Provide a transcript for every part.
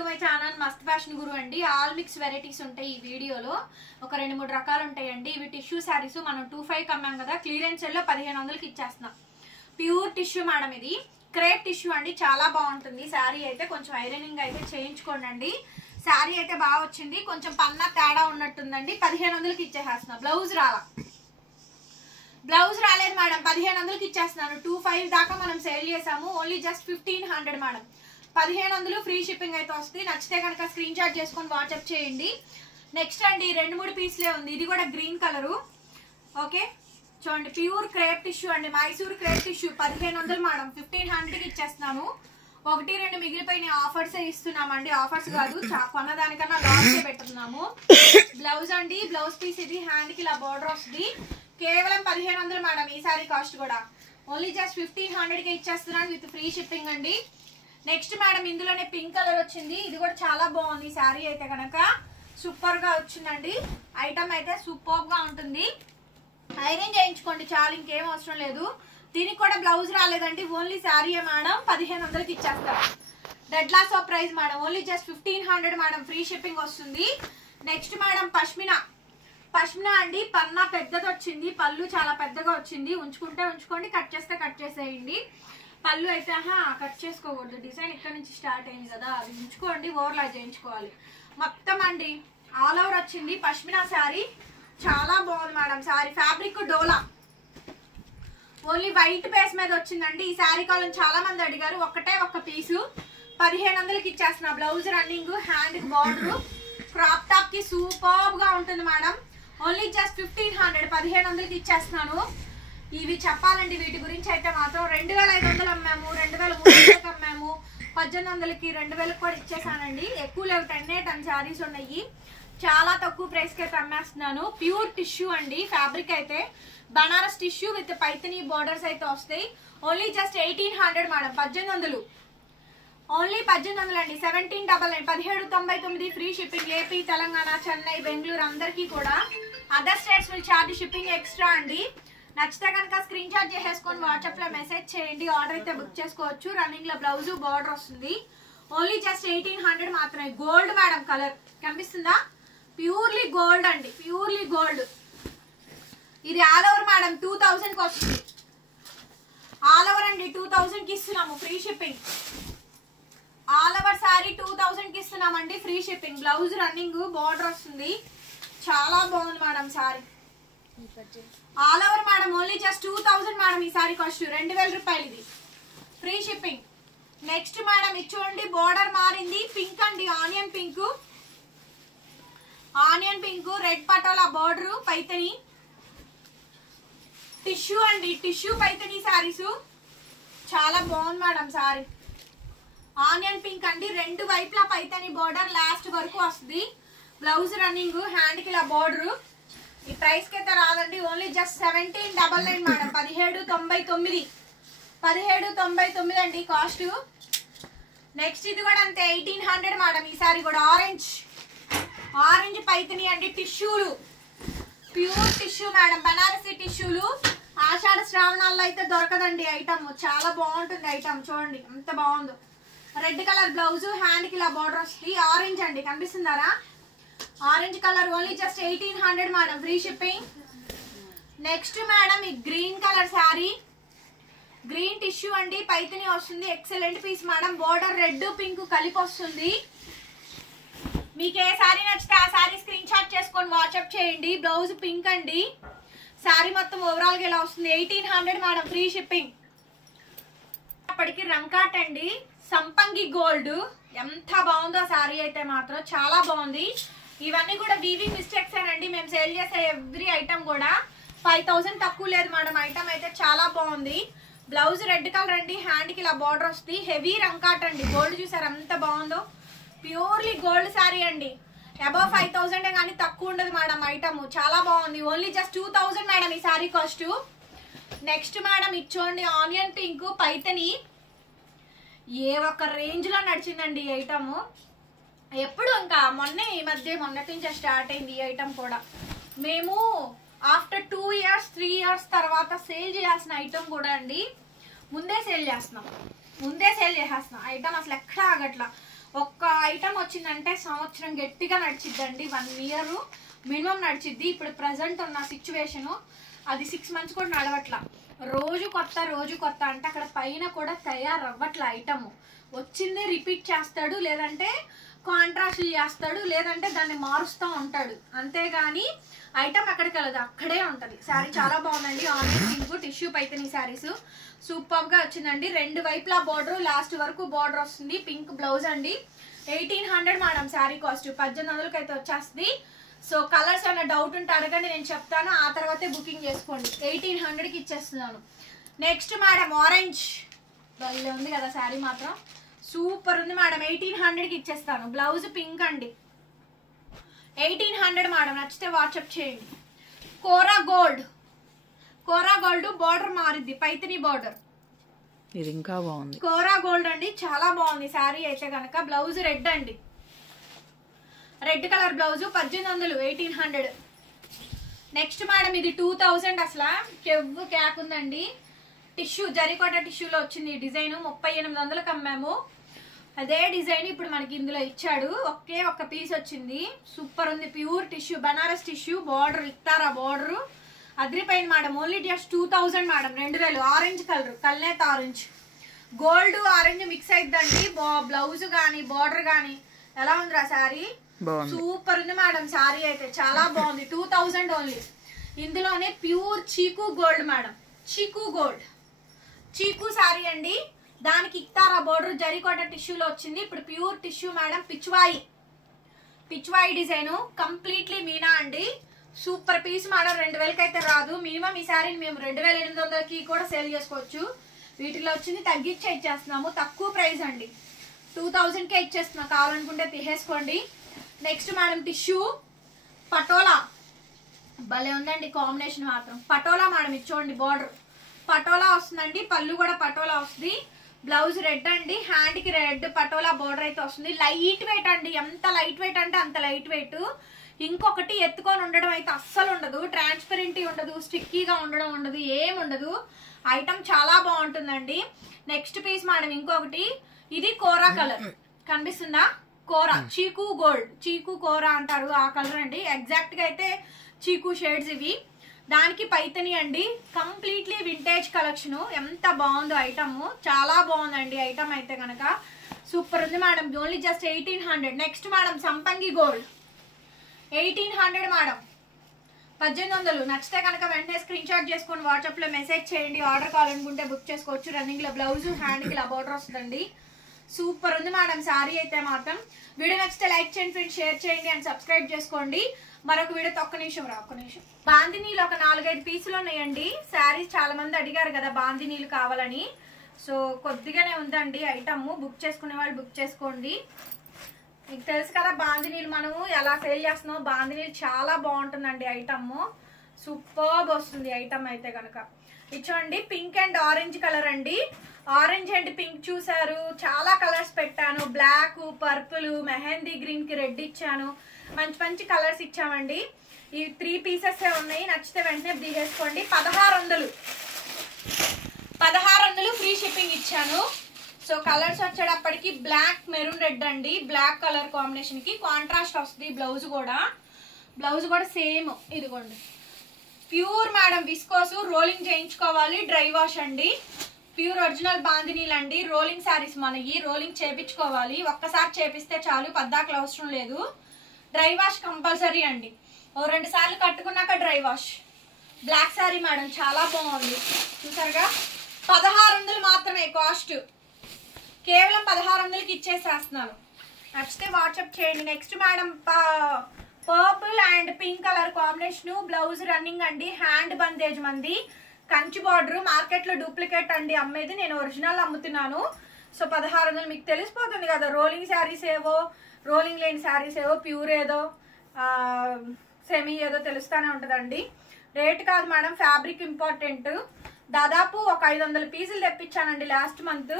To my channel మస్త్ fashion గురు అండి. All mix varieties ఉంటాయి ఈ వీడియోలో. ఒక 2-3 రకాలు ఉంటాయండి. ఇవి టిష్యూ శారీస్ మనం 25 అమ్మాం కదా, క్లియరెన్స్ లో 1500కి ఇచ్చేస్తున్నాం. ప్యూర్ టిష్యూ మేడం, ఇది క్రేప్ టిష్యూ అండి, చాలా బాగుంటుంది. శారీ అయితే కొంచెం ఐరనింగ్ అయితే చేయించుకోండి. శారీ అయితే బాగా వచ్చింది, కొంచెం పన్నా తేడా ఉన్నట్టుందండి. 1500కి ఇచ్చేసేస్తున్నాం. బ్లౌజ్ రాలేదు మేడం, 1500కి ఇచ్చేస్తున్నాను. 25 దాకా మనం సేల్ చేసాము, only just 1500 madam. 1500 free shipping అయితే వస్తుంది. నచ్చితే కనుక స్క్రీన్ షాట్ చేసుకొని వాట్సాప్ చేయండి. నెక్స్ట్ అండి 2-3 పీస్లే ఉంది. ఇది కూడా గ్రీన్ కలరు. ఓకే చూడండి, ప్యూర్ క్రేప్ టిష్యూ అండి, మైసూర్ క్రేప్ టిష్యూ. 1500 మేడం, 1500కి ఇచ్చేస్తున్నాను. 1-2 మిగిలిపోయిన ఆఫర్స్ ఇస్తున్నామండి. ఆఫర్స్ కాదు, కొన్నదానికన్నా లాస్ పెట్టుతున్నాము. బ్లౌజ్ అండి, బ్లౌజ్ పీస్ ఇది, హ్యాండ్ కి ఇలా బార్డర్ వస్తుంది. కేవలం 1500 మేడం. ఈ సారీ కాస్ట్ కూడా ఓన్లీ జస్ట్ 1500కి ఇచ్చేస్తున్నాను విత్ ఫ్రీ షిప్పింగ్ అండి. నెక్స్ట్ మేడం, ఇందులోనే పింక్ కలర్ వచ్చింది. ఇది కూడా చాలా బాగుంది. శారీ అయితే కనుక సూపర్ గా వచ్చిందండి. ఐటమ్ అయితే సూపర్ గా ఉంటుంది. ఐరన్ చేయించుకోండి చాలు, ఇంకేం అవసరం లేదు. దీనికి కూడా బ్లౌజ్ రాలేదండి, ఓన్లీ శారీ మేడం. 1500కి ఇచ్చేస్తారు. Dead loss of price madam, only just 1500 madam. Free shipping వస్తుంది. నెక్స్ట్ మేడం పష్మినా అండి, పన్నా పెద్దది వచ్చింది. పళ్ళు చాలా పెద్దగా వచ్చింది. ఉంచుకుంటే ఉంచుకోండి, కట్ చేస్తే కట్ చేసేయండి. పళ్ళు అయితే కట్ చేసుకోకూడదు, డిజైన్ ఇక్కడ నుంచి స్టార్ట్ అయింది కదా, అది ఉంచుకోండి. ఓవర్లా చేయించుకోవాలి. మొత్తం అండి ఆల్ ఓవర్ వచ్చింది. పష్మినా శారీ చాలా బాగుంది madam. Sari fabric dola, only white base మీద వచ్చిందండి. ఈ శారీ కాలం చాలా మంది అడిగారు. ఒక్క పీసు 1500కి ఇచ్చేస్తున్నా. Blouse running, hand border, crop top కి సూపర్ గా ఉంటుంది మేడం. ఓన్లీ జస్ట్ 1500, 1500కి ఇచ్చేస్తున్నాను. ఇవి చెప్పాలండి వీటి గురించి అయితే మాత్రం 2500 అమ్మాము, 2300కి అమ్మాము, 1800కి, 2000కి కూడా ఇచ్చేసానండి. ఎక్కువ లేవు, 10 శారీస్ ఉన్నాయి. చాలా తక్కువ ప్రైస్ కి అయితే అమ్మేస్తున్నాను. ప్యూర్ టిష్యూ అండి, ఫ్యాబ్రిక్ అయితే Banaras tissue with Paithani borders అయితే వస్తాయి. Only just 1800 madam. 1800, ఓన్లీ 1800 అండి. 1799, 1799 free shipping. AP, Telangana, Chennai, Bengaluru అందరికీ కూడా. Other states will charge shipping extra అండి. నచ్చితే కనుక స్క్రీన్ షాట్ చేసేసుకొని వాట్సాప్ లో మెసేజ్ చేయండి. ఆర్డర్ అయితే బుక్ చేసుకోవచ్చు. రన్నింగ్ లో బ్లౌజ్ బార్డర్ వస్తుంది. ఓన్లీ జస్ట్ 1800 మాత్రమే. గోల్డ్ మేడం, కలర్ కనిపిస్తుందా? ప్యూర్లీ గోల్డ్ అండి, ప్యూర్లీ గోల్డ్. ఇది ఆల్ ఓవర్ మేడం 2000కి వస్తుంది. ఆల్ ఓవర్ అండి 2000కి ఇస్తున్నాము free shipping. All over sari 2000కి ఇస్తున్నామండి free shipping. Blouse running border వస్తుంది. చాలా బాగుంది madam sorry. All over madam, only just 2000 madam. ఈ సారీ కాస్ట్ 2000 రూపాయలు. ఇది ఫ్రీ షిప్పింగ్. నెక్స్ట్ మేడం ఇది చూడండి, బార్డర్ మారింది. పింక్ అండి, onion pink, red patola border, Paithani tissue అండి, టిష్యూ పైతని శారీస్ చాలా బాగుంది మేడం. సారీ ఆనియన్ పింక్ అండి, 2 వైపులా పైతని బార్డర్ లాస్ట్ వరకు వస్తుంది. బ్లౌజ్ రన్నింగ్, హ్యాండ్ కి ఇలా బార్డర్. ఈ ప్రైస్ కి అయితే రాదండి, ఓన్లీ జస్ట్ 1799 మేడం. 1799 అండి కాస్ట్. నెక్స్ట్ ఇది కూడా అంతే, 1800 మేడం. ఈ సారీ కూడా ఆరెంజ్ పైతని అండి, టిష్యూలు, ప్యూర్ టిష్యూ మేడం, బనారసి టిష్యూలు. ఆషాఢ శ్రావణాల్లో అయితే దొరకదండి ఐటమ్. చాలా బాగుంటుంది ఐటమ్, చూడండి ఎంత బాగుందో. రెడ్ కలర్ బ్లౌజ్, హ్యాండ్ కి ఇలా బార్డర్ వస్తుంది. ఆరెంజ్ అండి, కనిపిస్తుందారా? Orange colour, only just 1800 madam. Free shipping. Next madam ఈ green colour sari, green tissue అండి, పైతని వస్తుంది. Excellent piece madam. Border red pink కలిపి వస్తుంది. మీకు ఏ శారీ నచ్చితే ఆ శారీ స్క్రీన్ షాట్ చేసుకొని వాట్సాప్ చేయండి. బ్లౌజ్ పింక్ అండి. శారీ మొత్తం ఓవరాల్ గా ఇలా వస్తుంది. 1800 మేడం. Free shipping. అప్పటికి రంకాట్ అండి, సంపంగి గోల్డ్. ఎంత బాగుందో శారీ అయితే మాత్రం, చాలా బాగుంది. ఇవన్నీ కూడా వీవింగ్ మిస్టేక్స్ అండి. మేము సేల్ చేసే ఎవ్రీ ఐటమ్ కూడా 5000 తక్కువ లేదు మేడం. ఐటమ్ అయితే చాలా బాగుంది. బ్లౌజ్ రెడ్ కలర్ అండి, హ్యాండ్ కి ఇలా బార్డర్ వస్తుంది. హెవీ రంకాట్ అండి, గోల్డ్ చూసారు ఎంత బాగుందో. ప్యూర్లీ గోల్డ్ శారీ అండి. అబౌవ్ 5000 కానీ తక్కువ ఉండదు మేడం. ఐటమ్ చాలా బాగుంది. ఓన్లీ జస్ట్ 2000 మేడం ఈ శారీ కాస్ట్. నెక్స్ట్ మేడం ఇది చూడండి, ఆనియన్ పింక్ పైతని. ఏ ఒక్క రేంజ్ లో నడిచిందండి ఈ ఐటమ్. ఎప్పుడు ఇంకా మొన్నటి నుంచే స్టార్ట్ అయింది ఈ ఐటమ్ కూడా. మేము ఆఫ్టర్ 2 years 3 years తర్వాత సేల్ చేయాల్సిన ఐటమ్ కూడా అండి ముందే సేల్ చేస్తున్నాం. ఐటమ్ అసలు ఎక్కడ ఆగట్లా. ఒక్క ఐటమ్ వచ్చిందంటే సంవత్సరం గట్టిగా నడిచిద్దండి, 1 ఇయర్ మినిమం నడిచిద్ది. ఇప్పుడు ప్రజెంట్ ఉన్న సిచ్యువేషను అది 6 months కూడా నడవట్లా. రోజు కొత్త అంటే అక్కడ పైన కూడా తయారవ్వట్ల ఐటమ్. వచ్చిందే రిపీట్ చేస్తాడు, లేదంటే కాంట్రాస్ట్లు చేస్తాడు, లేదంటే దాన్ని మారుస్తూ ఉంటాడు. అంతేగాని ఐటమ్ ఎక్కడికి వెళ్ళదు, అక్కడే ఉంటుంది. శారీ చాలా బాగుందండి. Online pink tissue Paithani saris super గా వచ్చిందండి. 2 వైపులా బార్డర్, లాస్ట్ వరకు బార్డర్ వస్తుంది. పింక్ బ్లౌజ్ అండి. 1800 మేడం శారీ కాస్ట్. 1800కి అయితే వచ్చేస్తుంది. సో కలర్స్ అన్న డౌట్ ఉంటే అడగండి, నేను చెప్తాను. ఆ తర్వాతే బుకింగ్ చేసుకోండి. 1800కి ఇచ్చేస్తున్నాను. నెక్స్ట్ మేడం ఆరెంజ్ భలే ఉంది కదా శారీ, మాత్రం సూపర్ ఉంది మేడం. 1800కి ఇచ్చేస్తాను. బ్లౌజ్ పింక్ అండి. 1800 మేడం. నచ్చితే వాట్సాప్ చేయండి. కోరా గోల్డ్ బార్డర్ మారిద్ది, పైతని బార్డర్. ఇది ఇంకా బాగుంది. కోరా గోల్డ్ అండి, చాలా బాగుంది శారీ అయితే కనుక. బ్లౌజ్ రెడ్ అండి, red colour blouse. 1800, 1800. Next madam ఇది 2000. అసలు కెవ్వు క్యాక్ ఉందండి. టిష్యూ జరీకోట టిష్యూలో వచ్చింది ఈ డిజైన్. 3800కి అమ్మాము. అదే డిజైన్ ఇప్పుడు మనకి ఇందులో ఇచ్చాడు. ఒక్క పీస్ వచ్చింది. సూపర్ ఉంది. Pure tissue, Banaras tissue. Border ఇస్తారా, బార్డర్ అదిరిపోయింది madam. Only just 2000 madam. 2000. Orange colour, కల్నేత్ ఆరెంజ్, గోల్డ్ ఆరెంజ్ మిక్స్ అయిద్దండి. బ్లౌజ్ గానీ బార్డర్ గానీ ఎలా ఉందిరా శారీ? సూపర్ ఉంది మేడం. శారీ అయితే చాలా బాగుంది. 2000 ఓన్లీ. ఇందులోనే ప్యూర్ చీకు గోల్డ్ మేడం. చీకు శారీ అండి. దానికి ఇక్తారా బోర్డర్ జరీకోట టిష్యూలో వచ్చింది. ఇప్పుడు pure tissue madam. Pichwai design. Completely మీనా అండి. Super piece madam. 2000కి అయితే రాదు. మినిమం ఈ శారీని మేము 2800కి కూడా సేల్ చేసుకోవచ్చు. వీటిలో వచ్చింది తగ్గించే ఇచ్చేస్తున్నాము. తక్కువ ప్రైస్ అండి. 2000కే ఇచ్చేస్తున్నాం. కావాలనుకుంటే తీసేసుకోండి. Next madam tissue patola. భలే ఉందండి కాంబినేషన్ మాత్రం. పటోలా మేడం. ఇది చూడండి బార్డర్ పటోలా వస్తుందండి. పళ్ళు కూడా పటోలా వస్తుంది. బ్లౌజ్ రెడ్ అండి. హ్యాండ్ కి రెడ్ పటోలా బోర్డర్ అయితే వస్తుంది. లైట్ వెయిట్ అండి. ఎంత లైట్ వెయిట్ అంటే అంత లైట్ వెయిట్. ఇంకొకటి ఎత్తుకొని ఉండడం అయితే అస్సలు ఉండదు. ట్రాన్స్పరెంట్ ఉండదు, స్టిక్కీగా ఉండడం ఉండదు, ఏముండదు. ఐటమ్ చాలా బాగుంటుందండి. నెక్స్ట్ పీస్ మేడం ఇంకొకటి. ఇది కోరా కలర్ కనిపిస్తుందా? కోరా చీకు గోల్డ్, చీకు కోరా అంటారు ఆ కలర్ అండి. ఎగ్జాక్ట్ గా అయితే చీకు షేడ్స్ ఇవి. దానికి పైతని అండి. Completely vintage collection. ఎంత బాగుందో ఐటమ్. చాలా బాగుందండి ఐటమ్ అయితే కనుక. సూపర్ ఉంది madam. Only just 1800. Next madam సంపంగి గోల్డ్. 1800 మేడం. 1800. నచ్చితే కనుక వెంటనే స్క్రీన్ షాట్ చేసుకొని వాట్సాప్ లో మెసేజ్ చేయండి. ఆర్డర్ కావాలనుకుంటే బుక్ చేసుకోవచ్చు. రన్నింగ్ లో బ్లౌజ్, హ్యాండ్ కి ఇలా బోర్డర్ వస్తుందండి. సూపర్ ఉంది మేడం శారీ అయితే మాత్రం. వీడియో నచ్చితే లైక్ చేయండి ఫ్రెండ్స్, షేర్ చేయండి అండ్ సబ్స్క్రైబ్ చేసుకోండి. మరొక వీడియోతో ఒక్క నిమిషం. బాందినీలు ఒక 4-5 పీసులు ఉన్నాయండి. శారీస్ చాలా మంది అడిగారు కదా బాందినీలు కావాలని. సో కొద్దిగానే ఉందండి ఐటమ్. బుక్ చేసుకునే వాళ్ళు బుక్ చేసుకోండి. మీకు తెలుసు కదా బాందినీలు మనము ఎలా సేల్ చేస్తున్నాం. బాందినీలు చాలా బాగుంటుందండి ఐటమ్. సూపర్ వస్తుంది ఐటమ్ అయితే కనుక. ఇది చూడండి పింక్ అండ్ ఆరెంజ్ కలర్ అండి. ఆరెంజ్ అండ్ పింక్ చూసారు. చాలా కలర్స్ పెట్టాను. బ్లాక్, పర్పుల్, మెహందీ గ్రీన్ కి రెడ్ ఇచ్చాను. మంచి మంచి కలర్స్ ఇచ్చామండి. ఈ 3 పీసెస్ ఉన్నాయి. నచ్చితే వెంటనే తీసేసుకోండి. 1600 ఫ్రీ షిప్పింగ్ ఇచ్చాను. సో కలర్స్ వచ్చేటప్పటికి బ్లాక్, మెరూన్ రెడ్ అండి. బ్లాక్ కలర్ కాంబినేషన్ కి కాంట్రాస్ట్ వస్తుంది. బ్లౌజ్ కూడా సేమ్. ఇదిగోండి ప్యూర్ మేడం విస్కోస్. రోలింగ్ చేయించుకోవాలి. డ్రై వాష్ అండి. ప్యూర్ ఒరిజినల్ బాందినీలు అండి. రోలింగ్ శారీస్ మనకి రోలింగ్ చేపించుకోవాలి. ఒక్కసారి చేపిస్తే చాలు, పద్దాకలు అవసరం లేదు. డ్రై వాష్ కంపల్సరీ అండి. 2 సార్లు కట్టుకున్నాక dry wash. Black sari madam చాలా బాగుంది. చూసారుగా 1600 మాత్రమే కాస్ట్. కేవలం 1600కి ఇచ్చేసేస్తున్నాను. నచ్చితే వాట్సాప్ చేయండి. Next madam purple and pink colour combination. Blouse running అండి. హ్యాండ్ బందేజ్ మంది. కంచి బార్డర్. మార్కెట్ లో డూప్లికేట్ అండి అమ్మేది. నేను ఒరిజినల్ అమ్ముతున్నాను. సో 1600 మీకు తెలిసిపోతుంది కదా. రోలింగ్ శారీస్ ఏవో, రోలింగ్ లేని శారీస్ ఏవో, ప్యూర్ ఏదో, సెమీ ఏదో తెలుస్తానే ఉంటుందండి. రేట్ కాదు మేడం, ఫ్యాబ్రిక్ ఇంపార్టెంట్. దాదాపు ఒక 500 పీసులు తెప్పించానండి లాస్ట్ మంత్.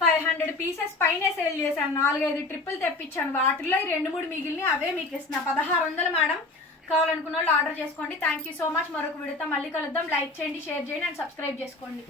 500 పీసెస్ పైనే సేల్ చేశాను. 4-5 ట్రిప్పులు తెప్పించాను. వాటిల్లో 2-3 మిగిలిన అవే మీకు ఇస్తున్నా. 1600 మేడం. కావాలనుకున్న వాళ్ళు ఆర్డర్ చేసుకోండి. Thank you so much. మరొక వీడియోతో మళ్ళీ కలుద్దాం. లైక్ చేయండి, షేర్ చేయండి అండ్ సబ్స్క్రైబ్ చేసుకోండి.